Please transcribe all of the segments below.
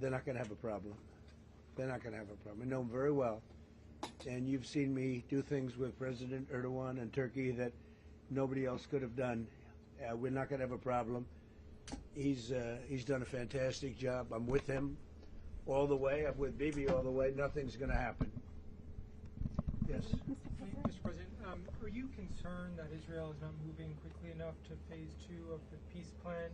they're not going to have a problem. They're not going to have a problem. I know them very well. And you've seen me do things with President Erdogan and Turkey that nobody else could have done. We're not going to have a problem. He's done a fantastic job. I'm with him all the way. I'm with Bibi all the way. Nothing's going to happen. Yes. Mr. President, are you concerned that Israel is not moving quickly enough to phase 2 of the peace plan?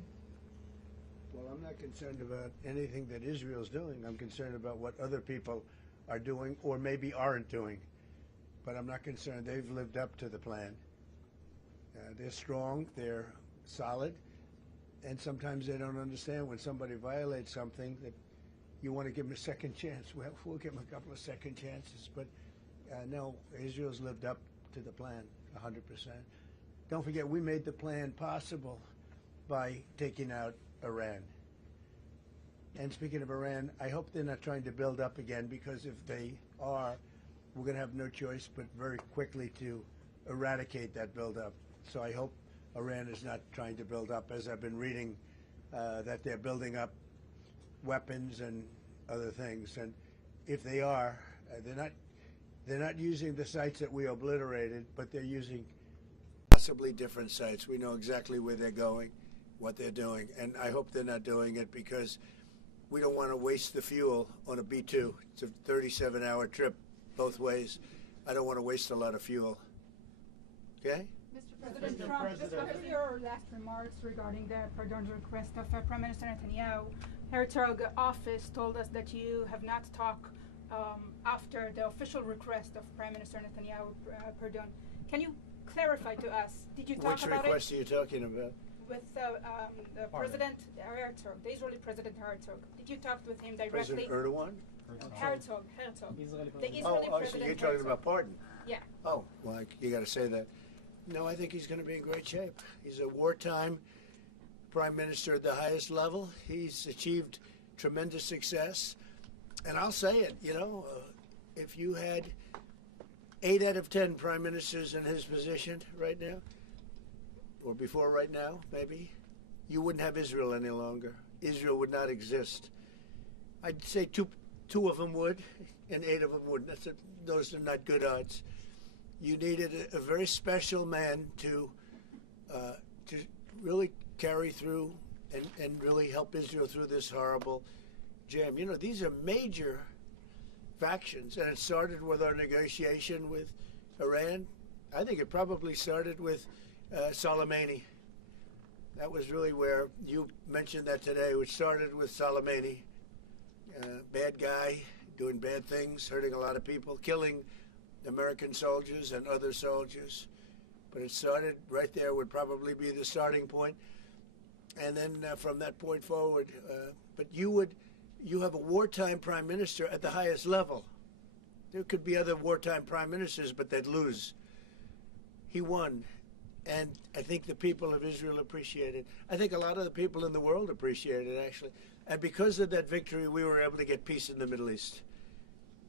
Well, I'm not concerned about anything that Israel's doing. I'm concerned about what other people are doing or maybe aren't doing. But I'm not concerned. They've lived up to the plan. They're strong. They're solid. And sometimes they don't understand when somebody violates something that you want to give them a second chance. Well, we'll give them a couple of second chances. But no, Israel's lived up to the plan 100%. Don't forget, we made the plan possible by taking out Iran. And speaking of Iran, I hope they're not trying to build up again, because if they are, we're going to have no choice but very quickly to eradicate that buildup. So I hope Iran is not trying to build up, as I've been reading that they're building up weapons and other things. And if they are, they're not using the sites that we obliterated, but they're using possibly different sites. We know exactly where they're going, what they're doing, and I hope they're not doing it because we don't want to waste the fuel on a B-2. It's a 37-hour trip both ways. I don't want to waste a lot of fuel. Okay? Mr. President Trump, just after your last remarks regarding the pardon request of Prime Minister Netanyahu, Herzog office told us that you have not talked after the official request of Prime Minister Netanyahu pardon. Can you clarify to us, did you talk about it? Which request are you talking about? With the President Herzog, the Israeli President Herzog. Did you talk with him directly? President Erdogan? Herzog. The Israeli President so you're talking Herzog. about pardon? Yeah. Oh, well, you got to say that. No, I think he's going to be in great shape. He's a wartime prime minister at the highest level. He's achieved tremendous success. And I'll say it, if you had 8 out of 10 prime ministers in his position right now, or before right now, maybe, you wouldn't have Israel any longer. Israel would not exist. I'd say two of them would, and 8 of them wouldn't. Those are not good odds. You needed a very special man to really carry through and really help Israel through this horrible jam. These are major factions, and it started with our negotiation with Iran. I think it probably started with Soleimani. That was really where you mentioned that today, which started with Soleimani. Bad guy, doing bad things, hurting a lot of people, killing American soldiers and other soldiers. But it started right there, would probably be the starting point. And then from that point forward, but you have a wartime prime minister at the highest level. There could be other wartime prime ministers, but they'd lose. He won. And I think the people of Israel appreciate it. I think a lot of the people in the world appreciate it, actually. And because of that victory, we were able to get peace in the Middle East.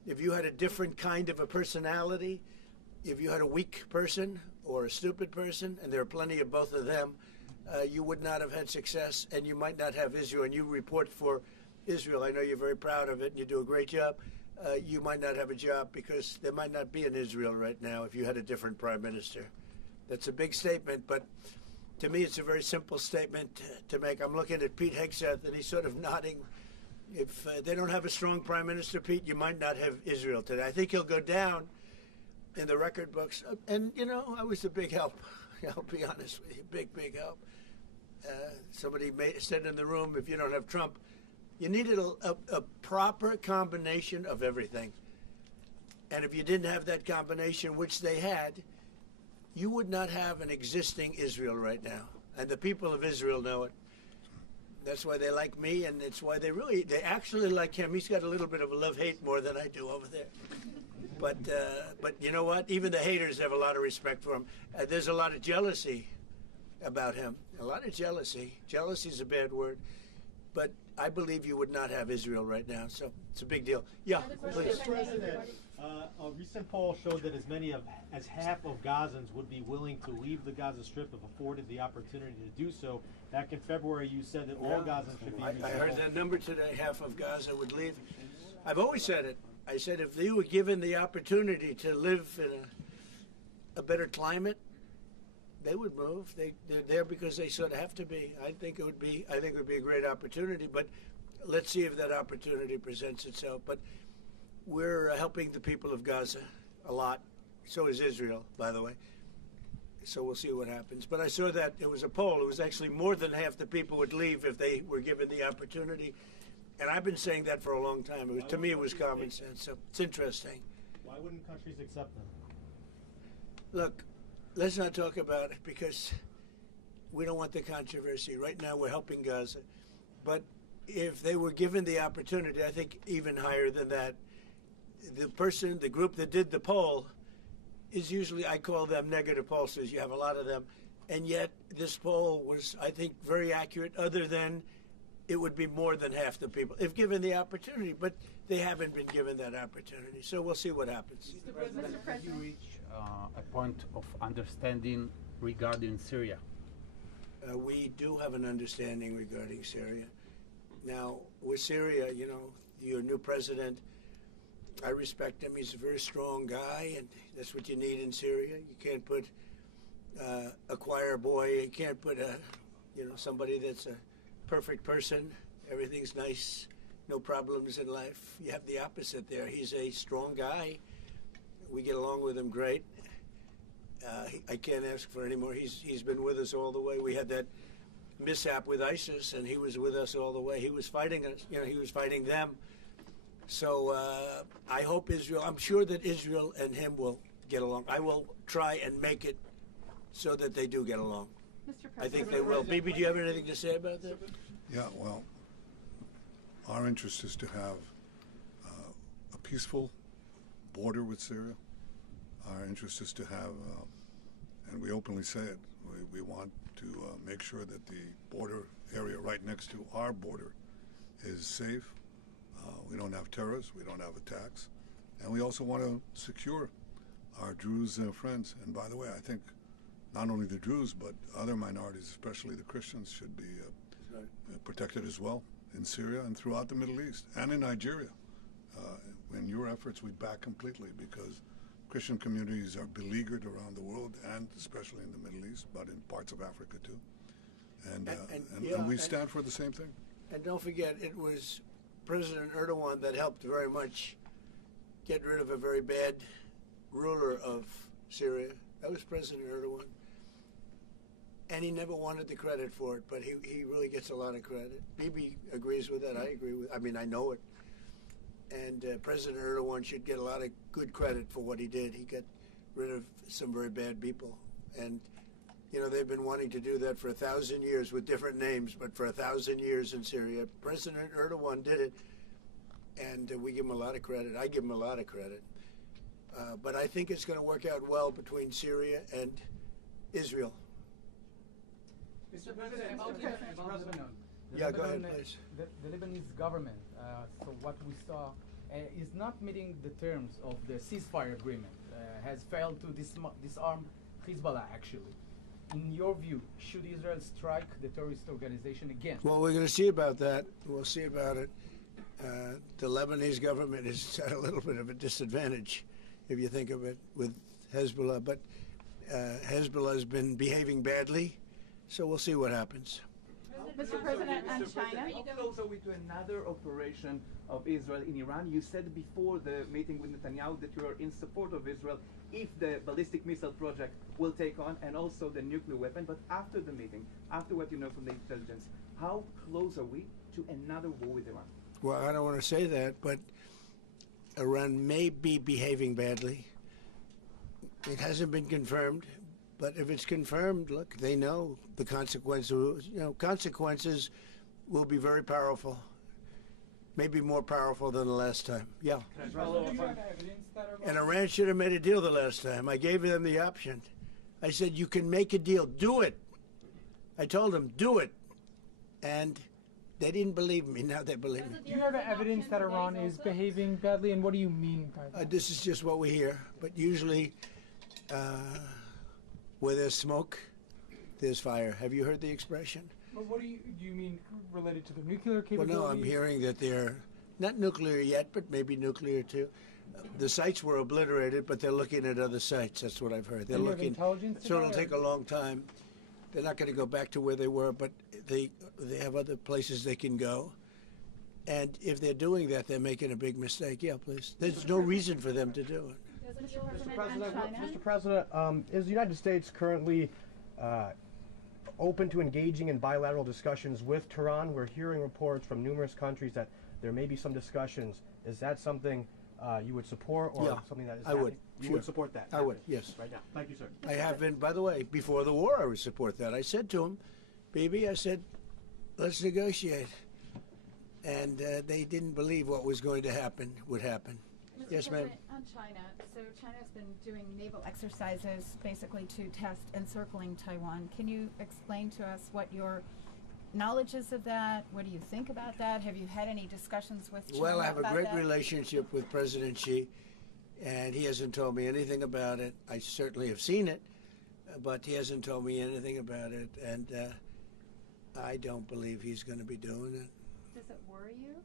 If you had a different kind of a personality, if you had a weak person or a stupid person, and there are plenty of both of them, you would not have had success, and you might not have Israel. And you report for Israel. I know you're very proud of it, and you do a great job. You might not have a job because there might not be an Israel right now if you had a different prime minister. That's a big statement, but to me it's a very simple statement to make. I'm looking at Pete Hegseth, and he's sort of nodding. If they don't have a strong prime minister, Pete, you might not have Israel today. I think he'll go down in the record books. And, I was a big help. I'll be honest with you, big help. Somebody said in the room, if you don't have Trump, you needed a proper combination of everything. And if you didn't have that combination, which they had, you would not have an existing Israel right now. And the people of Israel know it. That's why they like me, and it's why they actually like him. He's got a little bit of a love-hate more than I do over there. But you know what? Even the haters have a lot of respect for him. There's a lot of jealousy about him. A lot of jealousy. Jealousy is a bad word. But I believe you would not have Israel right now. So it's a big deal. Yeah, please. Mr. President, A recent poll showed that as many as half of Gazans would be willing to leave the Gaza Strip if afforded the opportunity to do so. Back in February, you said that all Gazans should be I heard that number today. Half of Gaza would leave. I've always said it. I said if they were given the opportunity to live in a better climate, they would move. They're there because they sort of have to be. I think it would be a great opportunity. But let's see if that opportunity presents itself. But we're helping the people of Gaza a lot. So is Israel, by the way. So we'll see what happens. But I saw that there was a poll. It was actually more than half the people would leave if they were given the opportunity. And I've been saying that for a long time. To me, it was common sense. So it's interesting. Why wouldn't countries accept them? Look, let's not talk about it because we don't want the controversy. Right now, we're helping Gaza. But if they were given the opportunity, I think even higher than that, the group that did the poll is usually, I call them negative pollsters. You have a lot of them. And yet this poll was, I think, very accurate, other than it would be more than half the people if given the opportunity. But they haven't been given that opportunity. So we'll see what happens. Mr. President, have you reached a point of understanding regarding Syria? We do have an understanding regarding Syria. Now, with Syria, you know, your new president, I respect him. He's a very strong guy, and that's what you need in Syria. You can't put a choir boy. You can't put somebody that's a perfect person. Everything's nice, no problems in life. You have the opposite there. He's a strong guy. We get along with him great. I can't ask for any more. He's been with us all the way. We had that mishap with ISIS, and he was with us all the way. He was fighting us. You know, he was fighting them. So I hope Israel, I'm sure that Israel and him will get along. I will try and make it so that they do get along. Mr. I think they will. Bibi, do you have anything to say about that? Yeah, well, our interest is to have a peaceful border with Syria. Our interest is to have, and we openly say it, we want to make sure that the border area right next to our border is safe. We don't have terrorists, we don't have attacks, and we also want to secure our Druze friends. And by the way, I think not only the Druze, but other minorities, especially the Christians, should be protected as well in Syria and throughout the Middle East and in Nigeria. In your efforts, we back completely because Christian communities are beleaguered around the world and especially in the Middle East, but in parts of Africa too. And we stand for the same thing. And don't forget, it was President Erdogan that helped very much get rid of a very bad ruler of Syria. That was President Erdogan. And he never wanted the credit for it, but he really gets a lot of credit. Bibi agrees with that. I agree with. I mean, I know it. And President Erdogan should get a lot of good credit for what he did. He got rid of some very bad people. And, you know, they've been wanting to do that for 1,000 years with different names, but for 1,000 years in Syria. President Erdogan did it, and we give him a lot of credit. I give him a lot of credit. But I think it's going to work out well between Syria and Israel. Mr. President, about Lebanon. Yeah, go ahead, please. The Lebanese government, so what we saw, is not meeting the terms of the ceasefire agreement, has failed to disarm Hezbollah, actually. In your view, should Israel strike the terrorist organization again? Well, we're going to see about that. We'll see about it. The Lebanese government is at a little bit of a disadvantage, if you think of it, with Hezbollah. But Hezbollah has been behaving badly, so we'll see what happens. Mr. President, and China. How close are we to another operation of Israel in Iran? You said before the meeting with Netanyahu that you are in support of Israel if the ballistic missile project will take on and also the nuclear weapon. But after the meeting, after what you know from the intelligence, how close are we to another war with Iran? Well, I don't want to say that, but Iran may be behaving badly. It hasn't been confirmed. But if it's confirmed, look, they know the consequences. You know, consequences will be very powerful, maybe more powerful than the last time. Yeah. And Iran should have made a deal the last time. I gave them the option. I said, you can make a deal. Do it. I told them, do it. And They didn't believe me. Now they believe me. Do you have evidence that Iran is behaving badly, and what do you mean by that? This is just what we hear. But usually, where there's smoke, there's fire. Have you heard the expression? But what do you mean related to the nuclear Well, capabilities? no, I'm hearing that they're not nuclear yet, but maybe nuclear too. The sites were obliterated, but they're looking at other sites. That's what I've heard. They're Do you have looking. intelligence So to it'll that, take or- a long time. They're not going to go back to where they were, but they have other places they can go. And if they're doing that, they're making a big mistake. Yeah, please. There's no reason for them to do it. Mr. President, is the United States currently open to engaging in bilateral discussions with Tehran? We're hearing reports from numerous countries that there may be some discussions. Is that something you would support, or Yeah, something that is I would. happening? You Sure. would support that? I would, yes. Right now. Thank you, sir. I have been, by the way, before the war, I would support that. I said to him, Bibi, I said, let's negotiate. And they didn't believe what was going to happen would happen. Mr. Yes, ma'am. President, on China, so China's been doing naval exercises basically to test encircling Taiwan. Can you explain to us what your knowledge is of that? What do you think about that? Have you had any discussions with China Well, I have a about great that? relationship with President Xi, and he hasn't told me anything about it. I certainly have seen it, but he hasn't told me anything about it, and I don't believe he's going to be doing it. Does it worry you?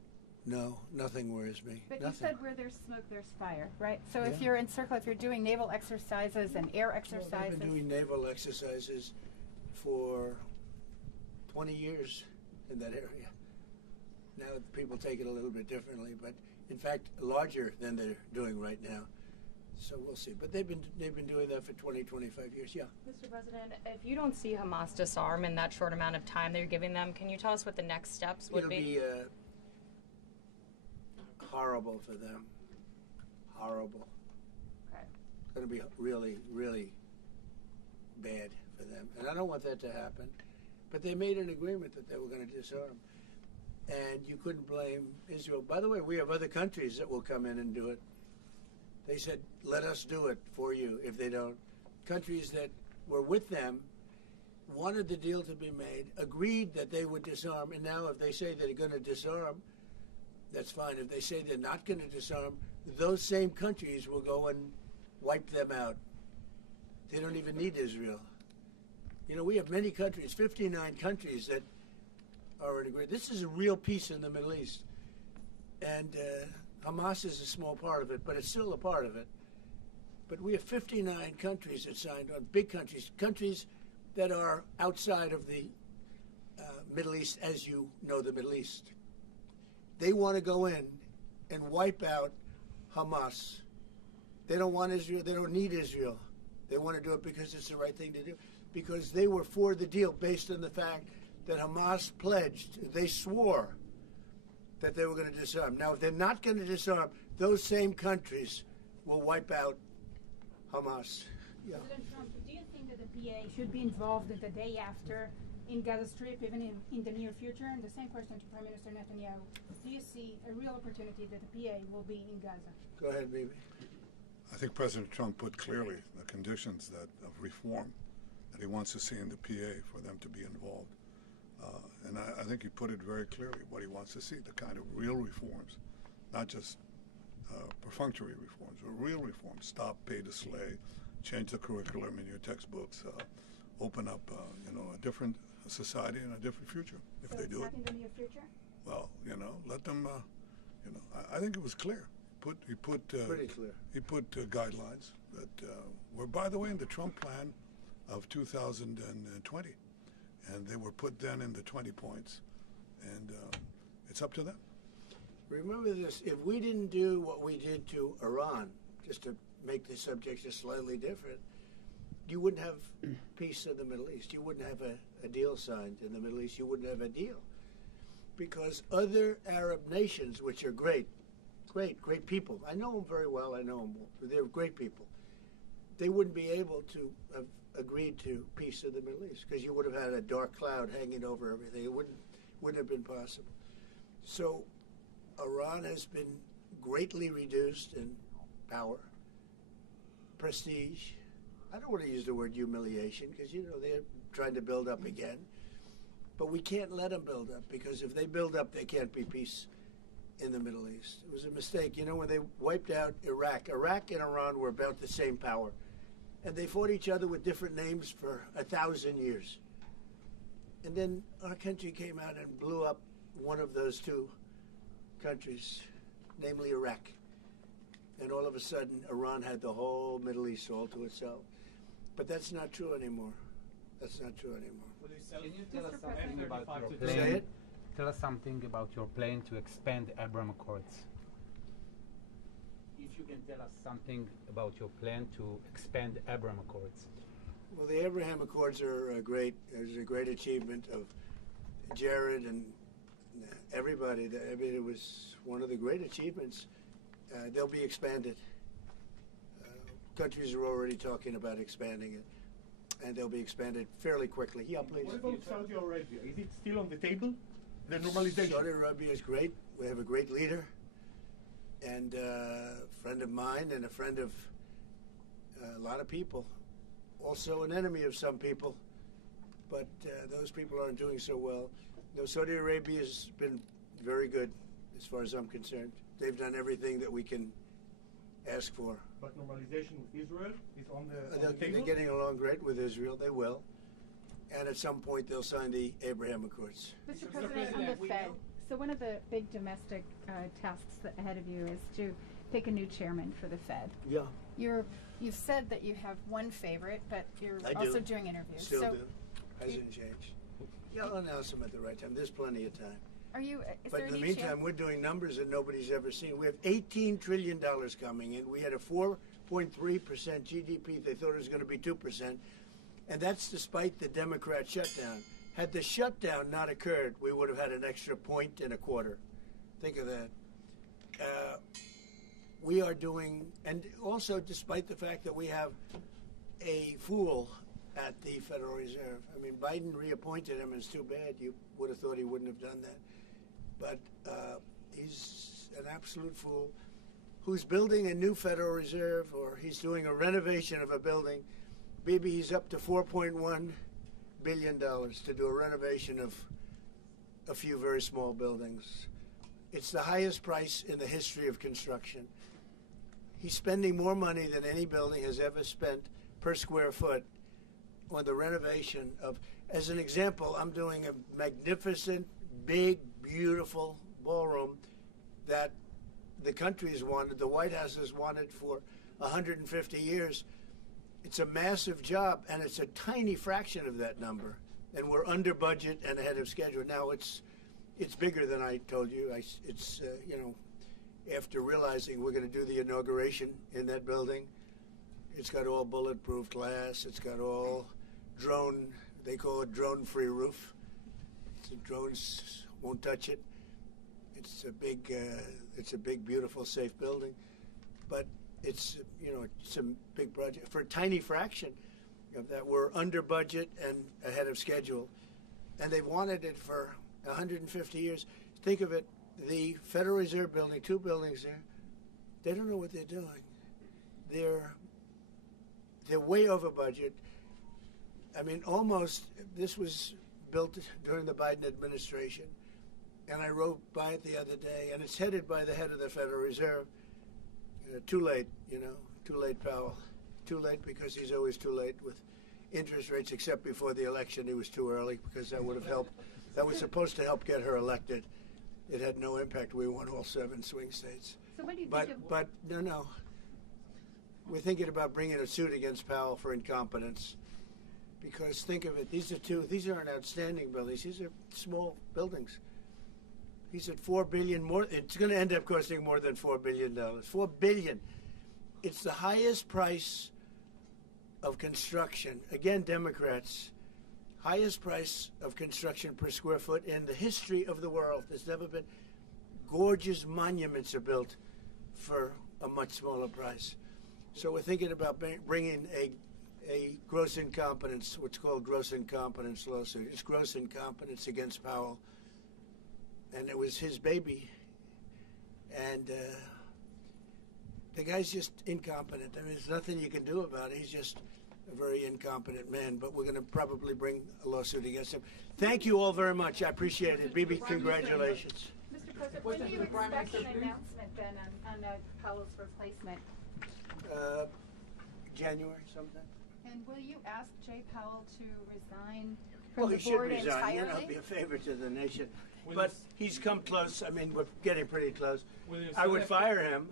No, nothing worries me. But nothing. you said where there's smoke, there's fire, right? So if Yeah. you're if you're doing naval exercises and air Well, exercises, they've been doing naval exercises for 20 years in that area. Now people take it a little bit differently, but in fact larger than they're doing right now. So we'll see. But they've been doing that for 20, 25 years. Yeah. Mr. President, if you don't see Hamas disarm in that short amount of time that you're giving them, can you tell us what the next steps would It'll be horrible for them. Horrible. Okay. It's going to be really, really bad for them. And I don't want that to happen. But they made an agreement that they were going to disarm. And you couldn't blame Israel. By the way, we have other countries that will come in and do it. They said, let us do it for you if they don't. Countries that were with them wanted the deal to be made, agreed that they would disarm, and now if they say they're going to disarm, that's fine. If they say they're not going to disarm, those same countries will go and wipe them out. They don't even need Israel. You know, we have many countries, 59 countries that are in agreement. This is a real peace in the Middle East. And Hamas is a small part of it, but it's still a part of it. But we have 59 countries that signed on, big countries, countries that are outside of the Middle East, as you know the Middle East. They want to go in and wipe out Hamas. They don't want Israel. They don't need Israel. They want to do it because it's the right thing to do, because they were for the deal based on the fact that Hamas pledged, they swore that they were going to disarm. Now, if they're not going to disarm, those same countries will wipe out Hamas. Yeah. President Trump, do you think that the PA should be involved the day after in Gaza Strip, even in the near future? And the same question to Prime Minister Netanyahu. Do you see a real opportunity that the PA will be in Gaza? Go ahead, baby. I think President Trump put clearly the conditions of reform that he wants to see in the PA for them to be involved. And I think he put it very clearly what he wants to see, the kind of real reforms, not just perfunctory reforms, but real reforms. Stop pay to slay, change the curriculum in your textbooks, open up a different society and a different future if they do it. In the near future? Well, let them, I think it was clear. He put Pretty clear. He put guidelines that were, by the way, in the Trump plan of 2020. And they were put then in the 20 points. And it's up to them. Remember this, if we didn't do what we did to Iran, just to make the subject just slightly different, you wouldn't have peace in the Middle East. You wouldn't have a deal signed in the Middle East. You wouldn't have a deal. Because other Arab nations, which are great people, I know them very well, I know them, they're great people, they wouldn't be able to have agreed to peace in the Middle East, because you would have had a dark cloud hanging over everything. It wouldn't have been possible. So Iran has been greatly reduced in power, prestige. I don't want to use the word humiliation, because they're trying to build up again. But we can't let them build up, because if they build up, there can't be peace in the Middle East. It was a mistake. You know, when they wiped out Iraq and Iran were about the same power. And they fought each other with different names for 1,000 years. And then our country came out and blew up one of those two countries, namely Iraq. And all of a sudden, Iran had the whole Middle East all to itself. But that's not true anymore. That's not true anymore. Can you tell us something about your Say plan? it? Tell us something about your plan to expand Abraham Accords. If you can tell us something about your plan to expand Abraham Accords. Well, the Abraham Accords are great. It was a great achievement of Jared and everybody. I mean, it was one of the great achievements. They'll be expanded. Countries are already talking about expanding it, and they'll be expanded fairly quickly. Yeah, please. What about Saudi Arabia? Is it still on the table? The normalization? Saudi Arabia is great. We have a great leader, and a friend of mine and a friend of a lot of people. Also an enemy of some people, but those people aren't doing so well. No, Saudi Arabia has been very good as far as I'm concerned. They've done everything that we can ask for. But normalization with Israel is on the They're table? getting along great with Israel. They will. And at some point, they'll sign the Abraham Accords. Mr. President, on the Fed, so one of the big domestic tasks ahead of you is to pick a new chairman for the Fed. Yeah. You've said that you have one favorite, but you're I also do. doing interviews. Still so do. Hasn't changed. Yeah, I'll announce them at the right time. There's plenty of time. Are you? Is But there in the any meantime, chance? we're doing numbers that nobody's ever seen. We have $18 trillion coming in. We had a 4.3% GDP. They thought it was going to be 2%. And that's despite the Democrat shutdown. Had the shutdown not occurred, we would have had an extra 1.25. Think of that. We are doing, and also despite the fact that we have a fool at the Federal Reserve. I mean, Biden reappointed him, and it's too bad. You would have thought he wouldn't have done that. But he's an absolute fool who's building a new Federal Reserve, or he's doing a renovation of a building. Maybe he's up to $4.1 billion to do a renovation of a few very small buildings. It's the highest price in the history of construction. He's spending more money than any building has ever spent per square foot on the renovation of, as an example, I'm doing a magnificent, big, beautiful ballroom that the country has wanted, the White House has wanted for 150 years. It's a massive job, and it's a tiny fraction of that number. And we're under budget and ahead of schedule. Now it's bigger than I told you. After realizing we're going to do the inauguration in that building, it's got all bulletproof glass. It's got all drone, they call it drone-free roof. So drones won't touch it. It's a big, beautiful, safe building. But it's a big project. For a tiny fraction of that, we're under budget and ahead of schedule. And they've wanted it for 150 years. Think of it, the Federal Reserve building, two buildings there, they don't know what they're doing. They're way over budget. I mean, almost, this was built during the Biden administration. And I rode by it the other day, and it's headed by the head of the Federal Reserve. Too late, too late, Powell. Too late because he's always too late with interest rates, except before the election he was too early because that would have helped. That was supposed to help get her elected. It had no impact. We won all 7 swing states. So what do you think of? But no. We're thinking about bringing a suit against Powell for incompetence. Because think of it, these aren't outstanding buildings. These are small buildings. He said $4 billion more. It's going to end up costing more than $4 billion. $4 billion. It's the highest price of construction. Again, Democrats. Highest price of construction per square foot in the history of the world. There's never been. Gorgeous monuments are built for a much smaller price. So we're thinking about bringing a gross incompetence, what's called gross incompetence lawsuit. It's gross incompetence against Powell. And it was his baby. And the guy's just incompetent. I mean, there's nothing you can do about it. He's just a very incompetent man, but we're going to probably bring a lawsuit against him. Thank you all very much. I appreciate it. Bibi, congratulations. Mr. President, when do you expect an announcement then on Powell's replacement? January sometime. And will you ask Jay Powell to resign Well, from he the should board resign. You know, entirely? be a favor to the nation. Will But you- he's come close. I mean, we're getting pretty close. Will you I would select- fire him.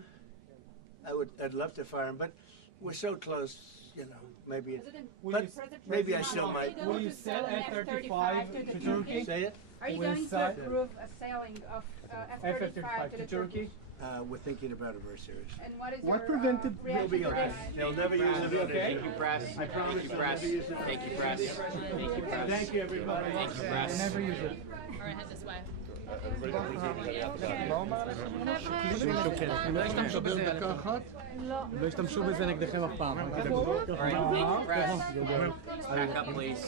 I'd love to fire him, but we're so close. You know, maybe. Will But you- maybe I still might. Will you sell F-35 to Turkey? Say it. Are you Will going sell- to approve a selling of F-35 to the Turkish? We're thinking about it very seriously. And what is What your prevented- reaction We'll be to okay. that? They'll never use it. Be okay? Thank you, press. I promise. Thank you, press. Thank you, press. Thank you, press. Thank you, everybody. Thank you, press. Never use it. All right, head this way. לא ישתמשו בזה נגדכם אף פעם. All right, thank you, press. Back up, please.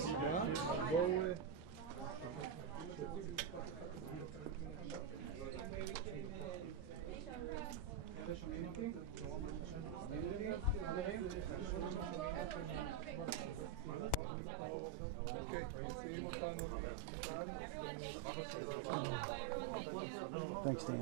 Thanks, Dan.